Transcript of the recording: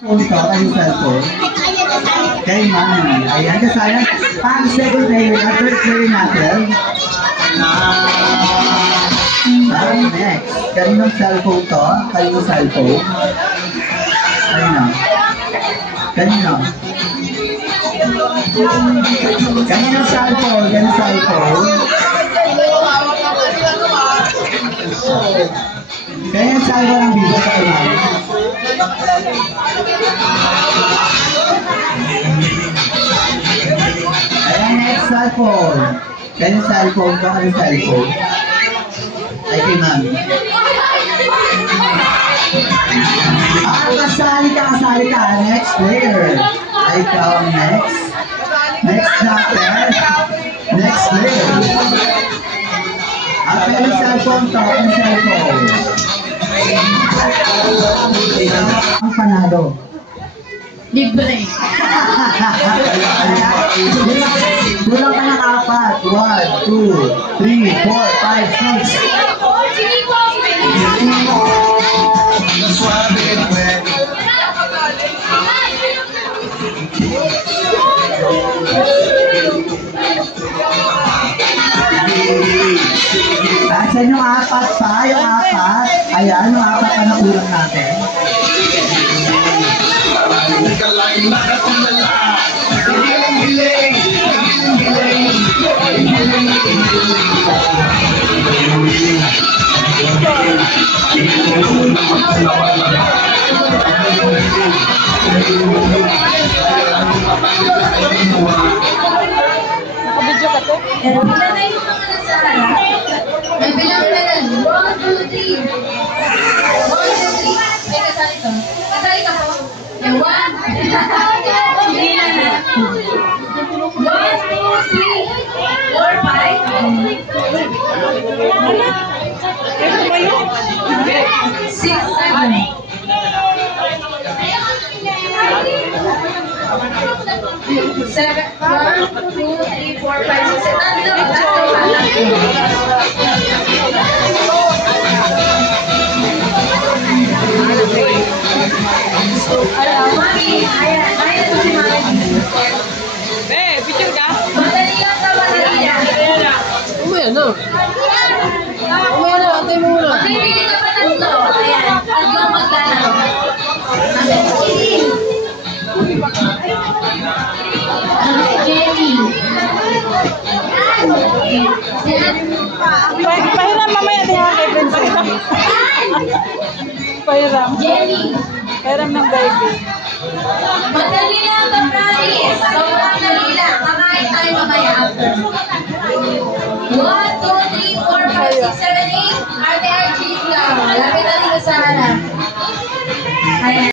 Phone to, ano yung cellphone? Kay Mami. Ayan, kasaya. Ang second player na, third player natin. Next. Kaninong cellphone to? Kaninong cellphone? Kanino? Kanino? Kaninong cellphone? Kaninong cellphone? Kaninong cellphone ang bigat kay Mami? Ayan, next cellphone. Kanyang cellphone ko, anong cellphone? Ay, kay Mami. Kasali ka. Next player. Ay, ikaw ang next. Next natin. Next player. At kanyang cellphone to, anong cellphone? Ang panalo. Libre. Kulang ka ng 4. 1, 2, 3, 4, 5, 6. Asan yung 4 pa? Yung 4? Ayan, yung 4 pa na kulang natin. Nakabidyo ka to? Ilanay mo mga nasa harap. May bilang na lang. 1, 2, 3. 1, 2, 3. May kasali to. Kasali ka po. 1, 2, 3. 1, 2, 3. 4, 5, 6, 7, 8. Picture ka? Madali lang ka, madali lang. Umaya na. Umaya na, atay mo muna. Magbibigay ka pa tatlo. Ayan, tatlo maglalaro. Jenny. Pahiram mamaya din ha kay Princess. Pahiram. Jenny. Pahiram ng baby. Madali lang ka, promise. Sobrang dali lang. Kakain tayo mamaya after. 1, 2, 3, 4, 5, 6, 7, 8. Arte, Archie, ikaw. Lapit na dito sa harap. Ayan.